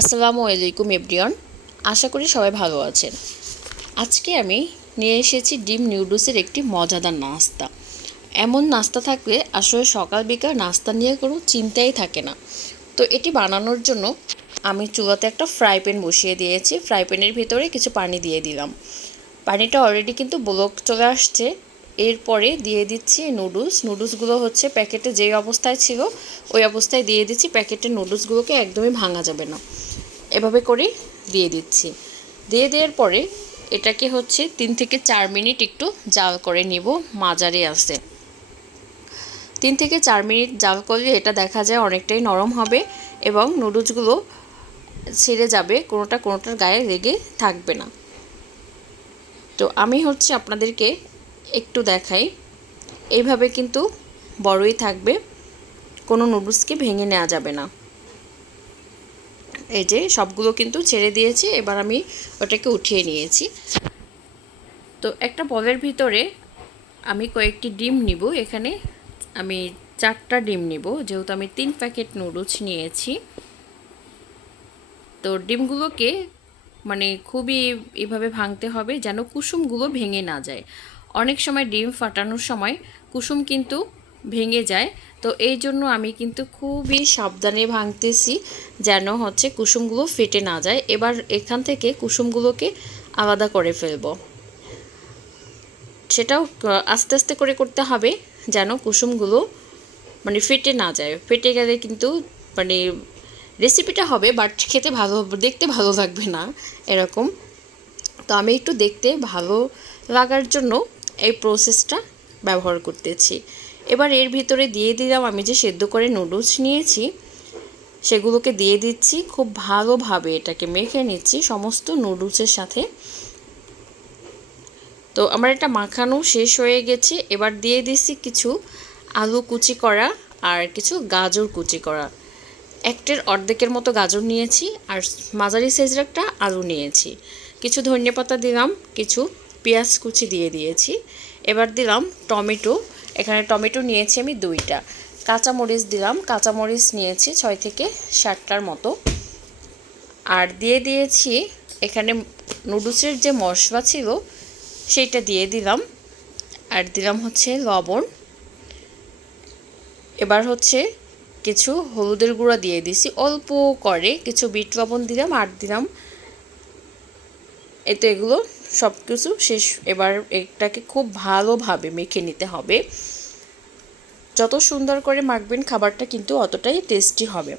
আসসালামু আলাইকুম, এভরিওয়ান। আশা করি সবাই ভালো আছেন। আজকে আমি নিয়ে এসেছি ডিম নিউডলসের একটি মজাদার নাস্তা। এমন নাস্তা থাকলে আসলে সকাল বিকাল নাস্তা নিয়ে কোনো চিন্তাই থাকে না। তো এটি বানানোর জন্য আমি চুলাতে একটা ফ্রাই প্যান বসিয়ে দিয়েছি। ফ্রাই প্যানের ভিতরে কিছু পানি দিয়ে দিলাম। পানিটা অলরেডি কিন্তু ব্লক চলে আসছে। এরপরে দিয়ে দিচ্ছি নুডলস। নুডলসগুলো হচ্ছে প্যাকেটে যেই অবস্থায় ছিল, ওই অবস্থায় দিয়ে দিচ্ছি। প্যাকেটের নুডলসগুলোকে একদমই ভাঙা যাবে না। এভাবে করে দিয়ে দিচ্ছি। দিয়ে দেওয়ার পরে এটাকে হচ্ছে তিন থেকে চার মিনিট একটু জাল করে নিব মাজারে আসে তিন থেকে চার মিনিট জাল করলে এটা দেখা যায় অনেকটাই নরম হবে এবং নুডলসগুলো ছেড়ে যাবে, কোনোটা কোনোটার গায়ে লেগে থাকবে না। তো আমি হচ্ছে আপনাদেরকে একটু দেখাই। এইভাবে কিন্তু বড়ই থাকবে, কোনো নুডলসকে ভেঙে নেওয়া যাবে না। এই যে সবগুলো কিন্তু ছেড়ে দিয়েছি, এবার আমি ওটাকে উঠিয়ে নিয়েছি। তো একটা বলের ভিতরে আমি কয়েকটি ডিম নিব, এখানে আমি চারটা ডিম নিব, যেহেতু আমি তিন প্যাকেট নুডলস নিয়েছি। তো ডিমগুলোকে মানে খুবই এভাবে ভাঙতে হবে যেন কুসুমগুলো ভেঙে না যায়। অনেক সময় ডিম ফাটানোর সময় কুসুম কিন্তু ভেঙে যায়। তো এই জন্য আমি কিন্তু খুবই সাবধানে ভাঙতেছি যেন হচ্ছে কুসুমগুলো ফেটে না যায়। এবার এখান থেকে কুসুমগুলোকে আলাদা করে ফেলব। সেটাও আস্তে আস্তে করে করতে হবে যেন কুসুমগুলো মানে ফেটে না যায়। ফেটে গেলে কিন্তু মানে রেসিপিটা হবে বাট খেতে ভালো, দেখতে ভালো লাগবে না এরকম। তো আমি একটু দেখতে ভালো লাগার জন্য এই প্রসেসটা ব্যবহার করতেছি। এবার এর ভিতরে দিয়ে দিলাম আমি যে সেদ্ধ করে নুডলস নিয়েছি, সেগুলোকে দিয়ে দিচ্ছি, খুব ভালোভাবে এটাকে মেখে নিচ্ছি সমস্ত নুডলসের সাথে। তো আমার এটা মাখানো শেষ হয়ে গেছে, এবার দিয়ে দিচ্ছি কিছু আলু কুচি করা আর কিছু গাজর কুচি করা। একটের অর্ধেকের মতো গাজর নিয়েছি আর মাঝারি সাইজের একটা আলু নিয়েছি। কিছু ধনিয়া পাতা দিলাম, কিছু পেঁয়াজ কুচি দিয়ে দিয়েছি। এবার দিলাম টমেটো। এখানে টমেটো নিয়েছি আমি দুইটা। কাঁচামরিচ দিলাম। কাঁচামরিচ নিয়েছি ছয় থেকে ষাটটার মতো। আর দিয়ে দিয়েছি এখানে নুডলসের যে মশলা ছিল, সেইটা দিয়ে দিলাম। আর দিলাম হচ্ছে লবণ। এবার হচ্ছে কিছু হলুদের গুঁড়া দিয়ে দিছি। অল্প করে কিছু বিট লবণ দিলাম আর দিলাম এতে এগুলো সব কিছু শেষ। এবার এটাকে খুব ভালোভাবে মেখে নিতে হবে। যত সুন্দর করে মাখবেন খাবারটা কিন্তু অতটাই টেস্টি হবে।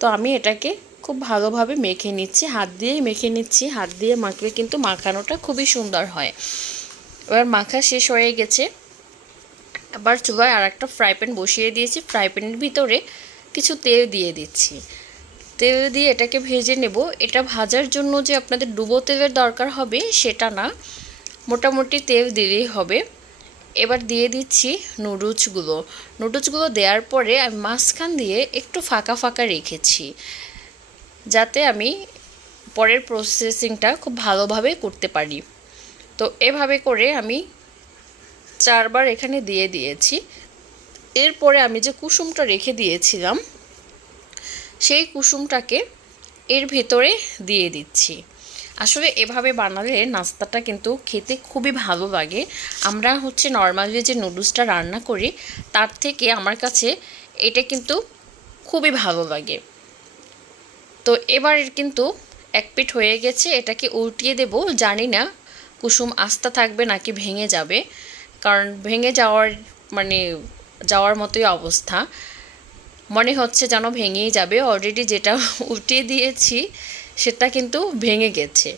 তো আমি এটাকে খুব ভালোভাবে মেখে নিচ্ছি, হাত দিয়েই মেখে নিচ্ছি। হাত দিয়ে মাখলে কিন্তু মাখানোটা খুবই সুন্দর হয়। এবার মাখা শেষ হয়ে গেছে। আবার চুলায় আর একটা ফ্রাই প্যান বসিয়ে দিয়েছি। ফ্রাই প্যানের ভিতরে কিছু তেল দিয়ে দিচ্ছি। তেল দিয়ে এটাকে ভেজে নেব। এটা ভাজার জন্য যে আপনাদের ডুবো তেলের দরকার হবে সেটা না। মোটামুটি তেল দিলেই হবে। এবার দিয়ে দিচ্ছি নুডলসগুলো। নুডলসগুলো দেওয়ার পরে আমি মাঝখান দিয়ে একটু ফাঁকা ফাঁকা রেখেছি। যাতে আমি পরের প্রসেসিংটা খুব ভালোভাবে করতে পারি। তো এভাবে করে আমি চারবার এখানে দিয়ে দিয়েছি। এরপরে আমি যে কুসুমটা রেখে দিয়েছিলাম সেই কুসুমটাকে এর ভেতরে দিয়ে দিচ্ছি। আসলে এভাবে বানালে নাস্তাটা কিন্তু খেতে খুবই ভালো লাগে। আমরা হচ্ছে নর্মালি যে নুডলসটা রান্না করি, তার থেকে আমার কাছে এটা কিন্তু খুবই ভালো লাগে। তো এবার কিন্তু এক পিঠ হয়ে গেছে, এটাকে উল্টিয়ে দেব। জানি না কুসুম আস্তা থাকবে নাকি ভেঙে যাবে, কারণ ভেঙে যাওয়ার মানে যাওয়ার মতোই অবস্থা। মনে হচ্ছে যেন ভেঙেই যাবে। অলরেডি যেটা উঠিয়ে দিয়েছি, সেটা কিন্তু ভেঙে গেছে।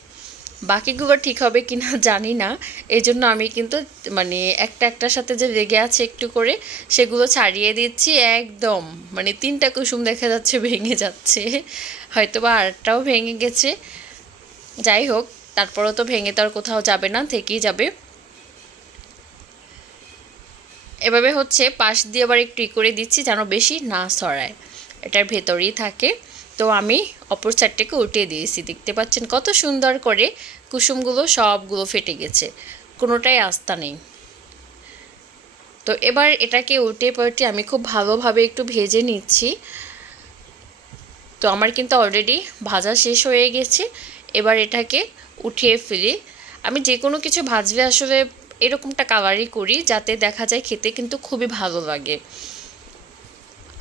বাকিগুলো ঠিক হবে কি না জানি না। এই জন্য আমি কিন্তু মানে একটা একটার সাথে যে লেগে আছে একটু করে, সেগুলো ছাড়িয়ে দিচ্ছি। একদম মানে তিনটা কুসুম দেখা যাচ্ছে ভেঙে যাচ্ছে। হয়তো বা আরেকটাও ভেঙে গেছে। যাই হোক, তারপরেও তো ভেঙে তো আর কোথাও যাবে না, থেকেই যাবে। এভাবে হচ্ছে পাশ দিয়ে আবার একটু করে দিচ্ছি যেন বেশি না সরায়। এটার ভেতরেই থাকে। তো আমি অপর সাইডটাকে উঠিয়ে দিয়েছি। দেখতে পাচ্ছেন কত সুন্দর করে কুসুমগুলো সবগুলো ফেটে গেছে। কোনোটাই আস্থা নেই। তো এবার এটাকে উল্টে পাল্টে আমি খুব ভালোভাবে একটু ভেজে নিচ্ছি। তো আমার কিন্তু অলরেডি ভাজা শেষ হয়ে গেছে। এবার এটাকে উঠিয়ে ফেলি। আমি যে কোনো কিছু ভাজলে আসলে এরকমটা কালারই করি যাতে দেখা যায় খেতে কিন্তু খুবই ভালো লাগে।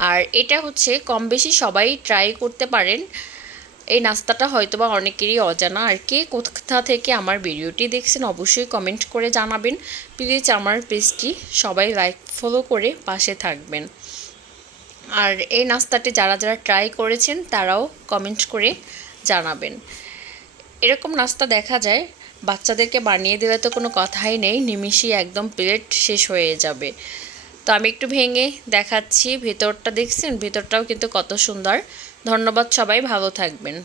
আর এটা হচ্ছে কম বেশি সবাই ট্রাই করতে পারেন। এই নাস্তাটা হয়তো বা অনেকেরই অজানা আর কে কোথা থেকে আমার ভিডিওটি দেখছেন অবশ্যই কমেন্ট করে জানাবেন। প্লিজ আমার পেজটি সবাই লাইক ফলো করে পাশে থাকবেন। আর এই নাস্তাটি যারা যারা ট্রাই করেছেন তারাও কমেন্ট করে জানাবেন। এরকম নাস্তা দেখা যায় বাচ্চাদেরকে বানিয়ে দিলে তো কোনো কথাই নেই, নিমিষেই একদম প্লেট শেষ হয়ে যাবে। তো আমি একটু ভেঙে দেখাচ্ছি, ভেতরটা দেখছেন? ভেতরটাও কিন্তু কত সুন্দর। ধন্যবাদ সবাই, ভালো থাকবেন।